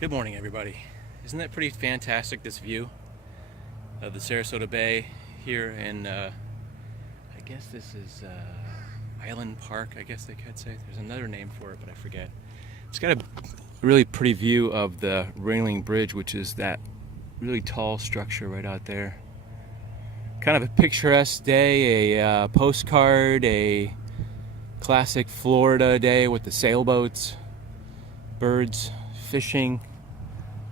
Good morning, everybody. Isn't that pretty fantastic, this view of the Sarasota Bay here in, I guess this is Island Park, I guess they could say. There's another name for it, but I forget. It's got a really pretty view of the Railing Bridge, which is that really tall structure right out there. Kind of a picturesque day, a postcard, a classic Florida day with the sailboats, birds fishing,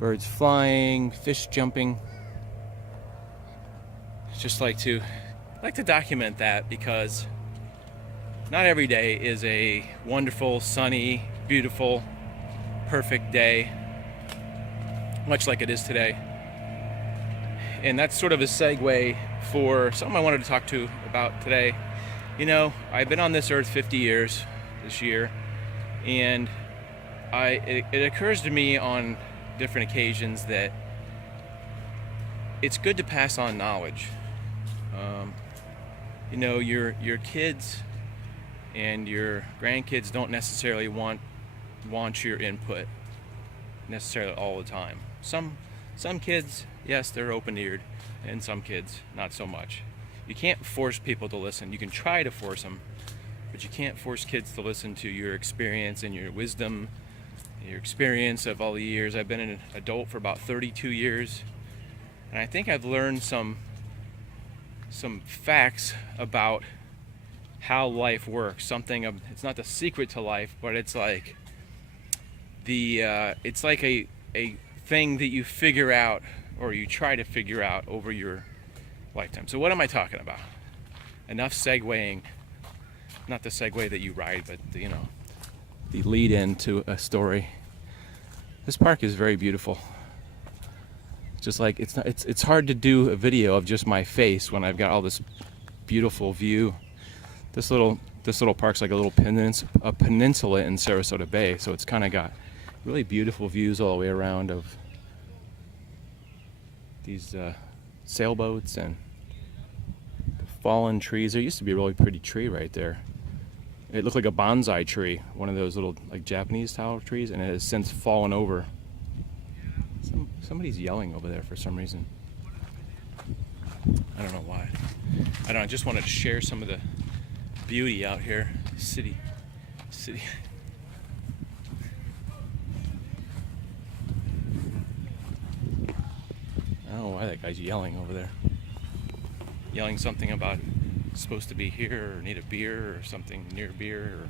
birds flying, fish jumping. Just like to document that, because not every day is a wonderful, sunny, beautiful, perfect day, much like it is today. And that's sort of a segue for something I wanted to talk to about today. You know, I've been on this earth 50 years this year, and it occurs to me on different occasions that it's good to pass on knowledge. You know, your kids and your grandkids don't necessarily want your input necessarily all the time. Some kids, yes, they're open-eared, and some kids not so much. You can't force people to listen. You can try to force them, but you can't force kids to listen to your experience and your wisdom, your experience of all the years. I've been an adult for about 32 years, and I think I've learned some facts about how life works. It's not the secret to life, but it's like it's like a thing that you figure out, or you try to figure out over your lifetime. So what am I talking about? Enough segueing. Not the segue that you ride, but the lead into a story. This park is very beautiful. Just like it's hard to do a video of just my face when I've got all this beautiful view. This little park's like a peninsula in Sarasota Bay, so it's kind of got really beautiful views all the way around of these sailboats and fallen trees. There used to be a really pretty tree right there. It looked like a bonsai tree, one of those little like Japanese style trees, and it has since fallen over. Somebody's yelling over there for some reason. I don't know why. I just wanted to share some of the beauty out here. City. I don't know why that guy's yelling over there. Yelling something about supposed to be here, or need a beer, or something near beer.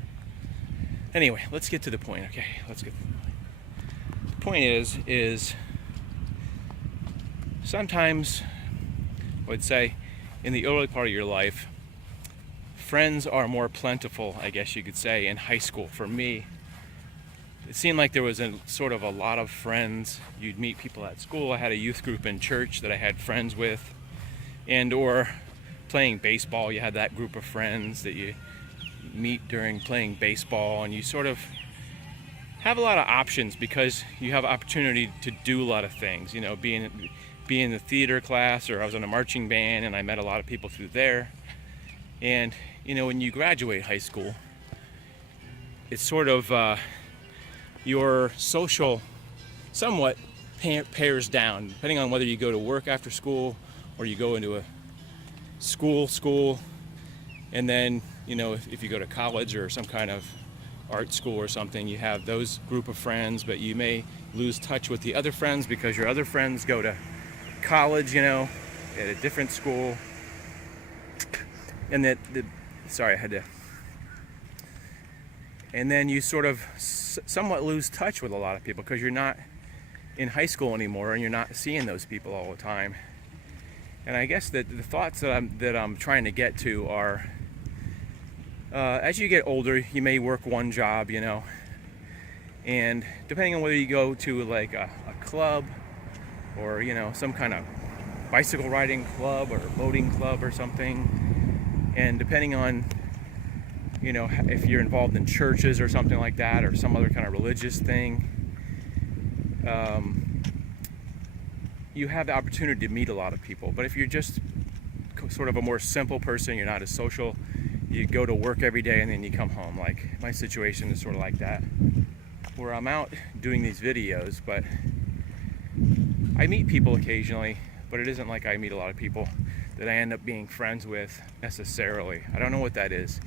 Anyway, let's get to the point. Okay, let's get to the point. The point is sometimes, I would say, in the early part of your life, friends are more plentiful, I guess you could say, in high school. For me, it seemed like there was a lot of friends. You'd meet people at school. I had a youth group in church that I had friends with, or playing baseball, you had that group of friends that you meet during playing baseball, and you sort of have a lot of options because you have opportunity to do a lot of things. You know, being in the theater class, or I was in a marching band, and I met a lot of people through there. And you know, when you graduate high school, it's sort of your social somewhat pares down, depending on whether you go to work after school or you go into a school, and then, you know, if you go to college or some kind of art school or something, you have those group of friends, but you may lose touch with the other friends because your other friends go to college, you know, at a different school. And and then you sort of somewhat lose touch with a lot of people because you're not in high school anymore, and you're not seeing those people all the time. And I guess that the thoughts that I'm trying to get to are, as you get older, you may work one job, you know, and depending on whether you go to like a club, or, you know, some kind of bicycle riding club or boating club or something, and depending on, you know, if you're involved in churches or something like that, or some other kind of religious thing, you have the opportunity to meet a lot of people. But if you're just sort of a more simple person, you're not as social, you go to work every day and then you come home. Like, my situation is sort of like that. where I'm out doing these videos, but I meet people occasionally, but it isn't like I meet a lot of people that I end up being friends with necessarily. I don't know what that is,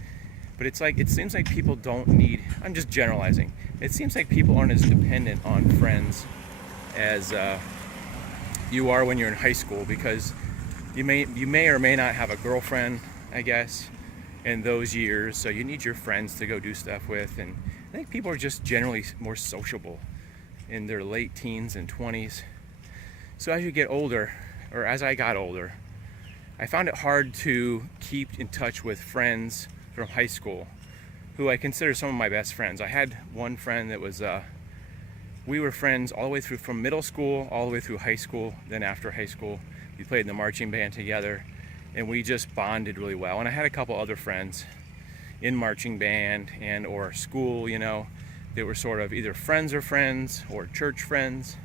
but it's like, it seems like people don't need, I'm just generalizing, it seems like people aren't as dependent on friends as you are when you're in high school, because you may or may not have a girlfriend, I guess, in those years, so you need your friends to go do stuff with. And I think people are just generally more sociable in their late teens and 20s. So as you get older, or as I got older, I found it hard to keep in touch with friends from high school who I consider some of my best friends. I had one friend that was we were friends all the way through, from middle school all the way through high school. Then after high school, we played in the marching band together, and we just bonded really well. And I had a couple other friends in marching band and or school, you know, that were sort of either friends or church friends.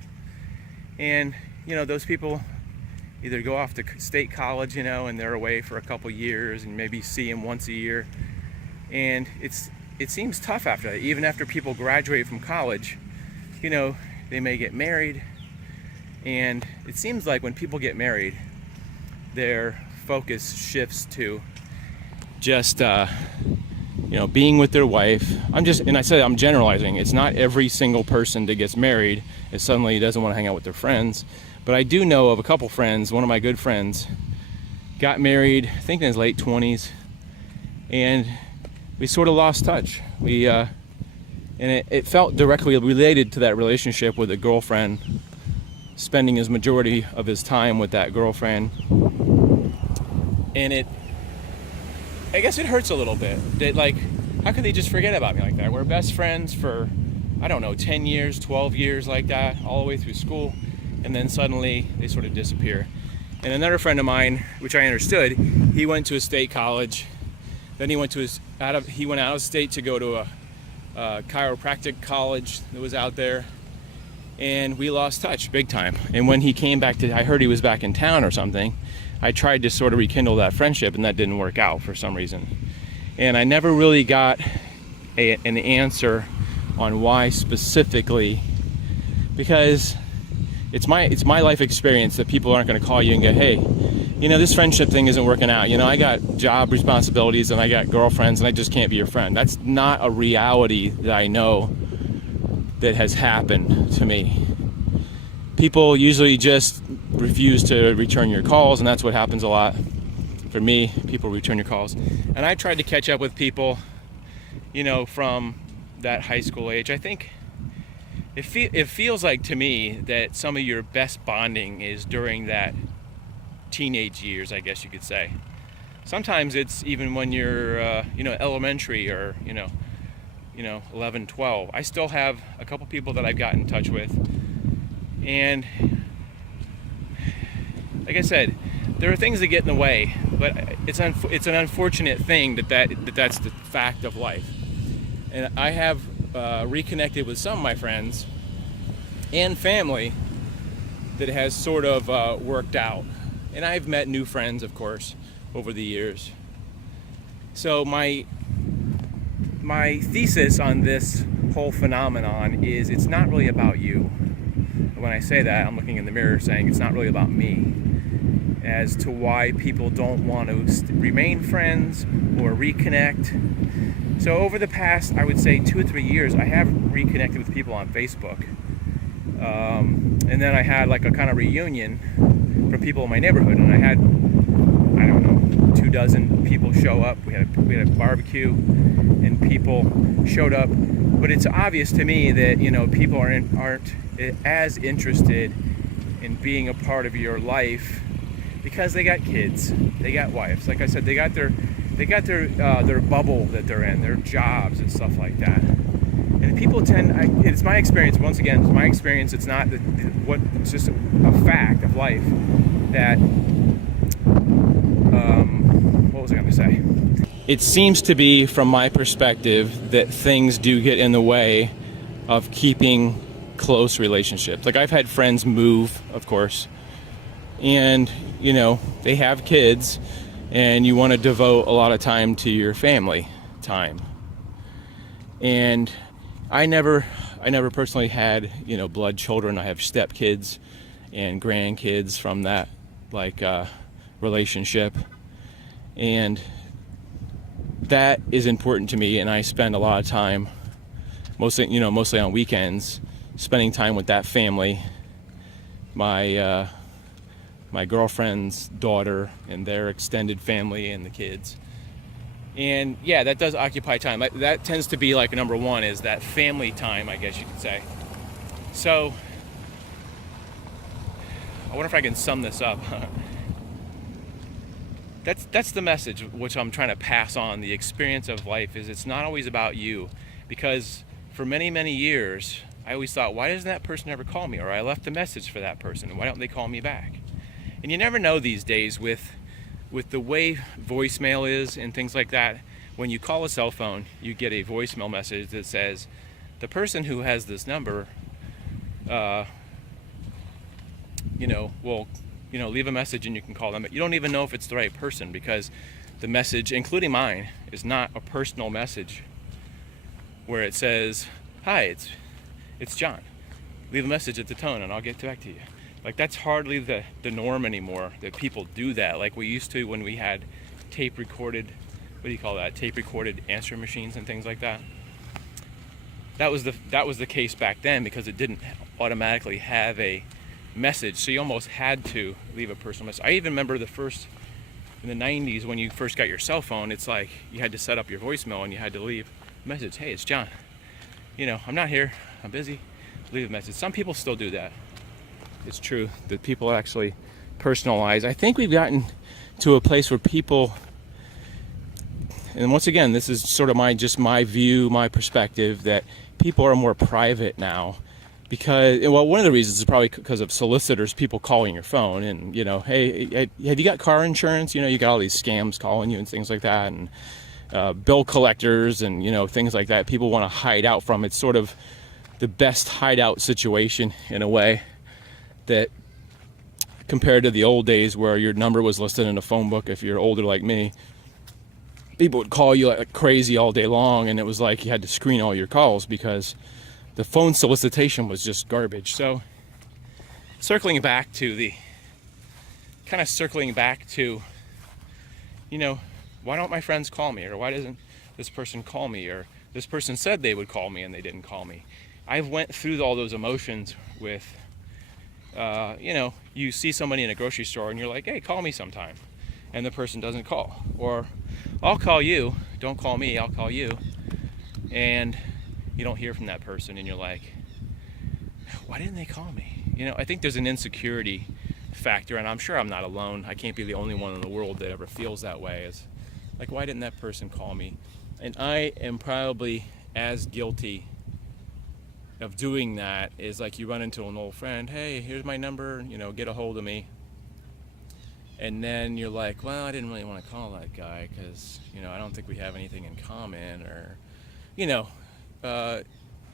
And, you know, those people either go off to state college, you know, and they're away for a couple years and maybe see them once a year. And it seems tough after that. Even after people graduate from college, you know, they may get married, and it seems like when people get married, their focus shifts to just you know, being with their wife. And I said I'm generalizing. It's not every single person that gets married is suddenly doesn't want to hang out with their friends, but I do know of a couple friends. One of my good friends got married, I think in his late 20s, and we sort of lost touch. And it felt directly related to that relationship with a girlfriend, spending his majority of his time with that girlfriend. And I guess it hurts a little bit that, like, how could they just forget about me like that? We're best friends for, I don't know, 10 years, 12 years like that, all the way through school, and then suddenly they sort of disappear. And another friend of mine, which I understood, he went to a state college, then he went out of state to go to a chiropractic college that was out there, and we lost touch big time. And when he came back I heard he was back in town or something, I tried to sort of rekindle that friendship, and that didn't work out for some reason. And I never really got an answer on why specifically, because it's my life experience that people aren't going to call you and go, hey, you know, this friendship thing isn't working out. You know, I got job responsibilities and I got girlfriends and I just can't be your friend. That's not a reality that I know that has happened to me. People usually just refuse to return your calls, and that's what happens a lot. For me, people return your calls. And I tried to catch up with people, you know, from that high school age. I think it feels like to me that some of your best bonding is during that teenage years, I guess you could say. Sometimes it's even when you're you know, elementary, or you know 11, 12. I still have a couple people that I've gotten in touch with, and like I said, there are things that get in the way, but it's an unfortunate thing that's the fact of life. And I have reconnected with some of my friends and family that has sort of worked out. And I've met new friends, of course, over the years. So my thesis on this whole phenomenon is it's not really about you. When I say that, I'm looking in the mirror saying it's not really about me, as to why people don't want to remain friends or reconnect. So over the past, I would say 2 or 3 years, I have reconnected with people on Facebook. And then I had like a kind of reunion from people in my neighborhood, and I had, I don't know, 24 people show up. We had a barbecue, and people showed up. But it's obvious to me that, you know, people aren't as interested in being a part of your life because they got kids, they got wives. Like I said, they got their bubble that they're in, their jobs and stuff like that. And people it's my experience, once again, it's my experience, it's not it's just a fact of life that, what was I going to say? It seems to be, from my perspective, that things do get in the way of keeping close relationships. Like, I've had friends move, of course, and, you know, they have kids, and you want to devote a lot of time to your family time. And I never I never personally had, blood children. I have stepkids and grandkids from that, relationship. And that is important to me, and I spend a lot of time, mostly on weekends, spending time with that family, my girlfriend's daughter and their extended family and the kids. And yeah, that does occupy time. That tends to be like number one, is that family time, I guess you could say. So I wonder if I can sum this up. That's the message which I'm trying to pass on. The experience of life is, it's not always about you. Because for many, many years, I always thought, why doesn't that person ever call me? Or I left a message for that person, why don't they call me back? And you never know these days with the way voicemail is and things like that. When you call a cell phone, you get a voicemail message that says, the person who has this number, will leave a message and you can call them. But you don't even know if it's the right person, because the message, including mine, is not a personal message where it says, hi, it's John. Leave a message at the tone and I'll get back to you. Like, that's hardly the norm anymore, that people do that like we used to when we had tape recorded answering machines and things like that. That was the case back then, because it didn't automatically have a message, so you almost had to leave a personal message. I even remember in the 90s, when you first got your cell phone, it's like you had to set up your voicemail and you had to leave a message. Hey, it's John. I'm not here. I'm busy. Leave a message. Some people still do that. It's true that people actually personalize. I think we've gotten to a place where people, and once again, this is sort of my view, my perspective, that people are more private now. Because, one of the reasons is probably because of solicitors, people calling your phone and, hey, have you got car insurance? You got all these scams calling you and things like that, and bill collectors and, things like that. People want to hide out from. It's sort of the best hideout situation in a way, that compared to the old days where your number was listed in a phone book. If you're older like me, people would call you like crazy all day long, and it was like you had to screen all your calls because the phone solicitation was just garbage. So circling back to, why don't my friends call me? Or why doesn't this person call me? Or this person said they would call me and they didn't call me. I've went through all those emotions with, you see somebody in a grocery store and you're like, hey, call me sometime. And the person doesn't call. Or I'll call you, don't call me, I'll call you. And you don't hear from that person and you're like, why didn't they call me? I think there's an insecurity factor, and I'm sure I'm not alone. I can't be the only one in the world that ever feels that way. It's like, why didn't that person call me? And I am probably as guilty of doing that. Is like, you run into an old friend, hey, here's my number, get a hold of me. And then you're like, well, I didn't really want to call that guy because, I don't think we have anything in common, or,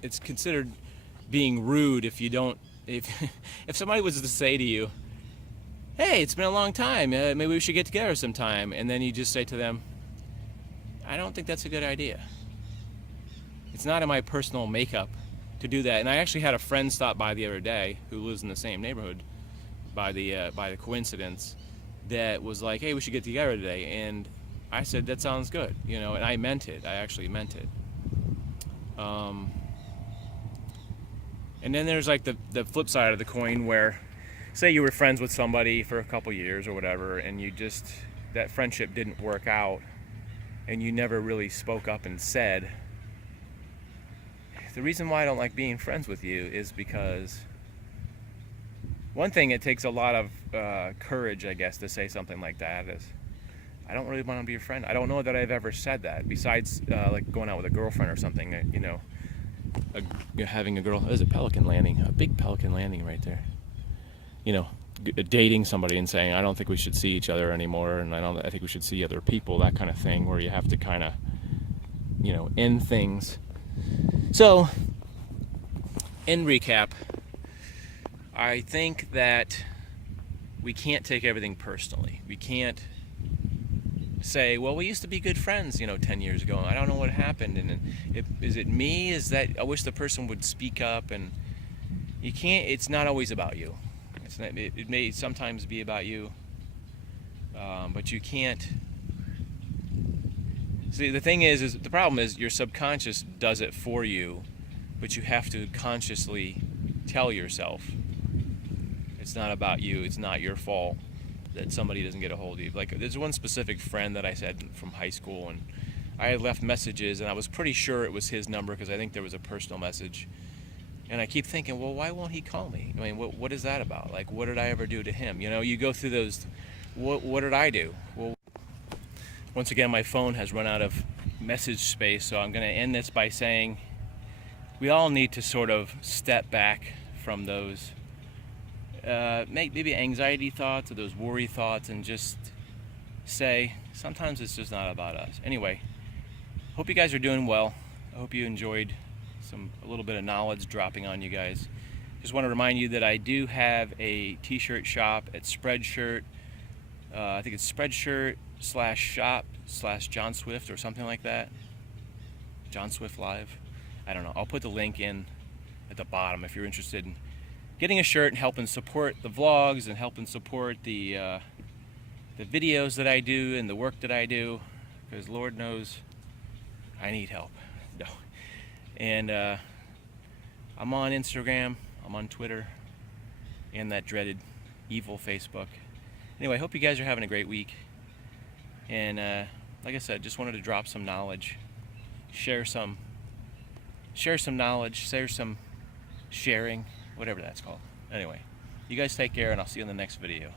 it's considered being rude if you don't, if somebody was to say to you, hey, it's been a long time, maybe we should get together sometime, and then you just say to them, I don't think that's a good idea. It's not in my personal makeup to do that. And I actually had a friend stop by the other day who lives in the same neighborhood by the coincidence, that was like, hey, we should get together today. And I said, that sounds good, and I meant it. I actually meant it. And then there's like the flip side of the coin, where say you were friends with somebody for a couple years or whatever, and that friendship didn't work out, and you never really spoke up and said, the reason why I don't like being friends with you is because, one thing, it takes a lot of courage, I guess, to say something like that, is I don't really want to be your friend. I don't know that I've ever said that, besides like going out with a girlfriend or something, having a girl. There's a pelican landing, a big pelican landing right there. Dating somebody and saying, I don't think we should see each other anymore, and I think we should see other people, that kind of thing, where you have to kind of, end things. So, in recap, I think that we can't take everything personally. We can't say, well, we used to be good friends, 10 years ago. I don't know what happened. And is it me? Is that I wish the person would speak up? And you can't. It's not always about you. It's not, it may sometimes be about you, but you can't. See, the thing is the problem is your subconscious does it for you, but you have to consciously tell yourself it's not about you. It's not your fault that somebody doesn't get a hold of you. Like, there's one specific friend that I said from high school, and I had left messages, and I was pretty sure it was his number because I think there was a personal message. And I keep thinking, well, why won't he call me? I mean, what is that about? Like, what did I ever do to him? You go through those, what did I do? Well, once again, my phone has run out of message space, so I'm going to end this by saying we all need to sort of step back from those maybe anxiety thoughts or those worry thoughts and just say, sometimes it's just not about us. Anyway, hope you guys are doing well. I hope you enjoyed a little bit of knowledge dropping on you guys. Just want to remind you that I do have a t-shirt shop at Spreadshirt. I think it's Spreadshirt/shop/John Swift or something like that. John Swift Live. I don't know. I'll put the link in at the bottom if you're interested in getting a shirt and helping support the vlogs and helping support the videos that I do and the work that I do, because Lord knows I need help. No. And I'm on Instagram, I'm on Twitter, and that dreaded evil Facebook. Anyway, I hope you guys are having a great week. And like I said, just wanted to drop some knowledge, share some knowledge, share some sharing, whatever that's called. Anyway, you guys take care, and I'll see you in the next video.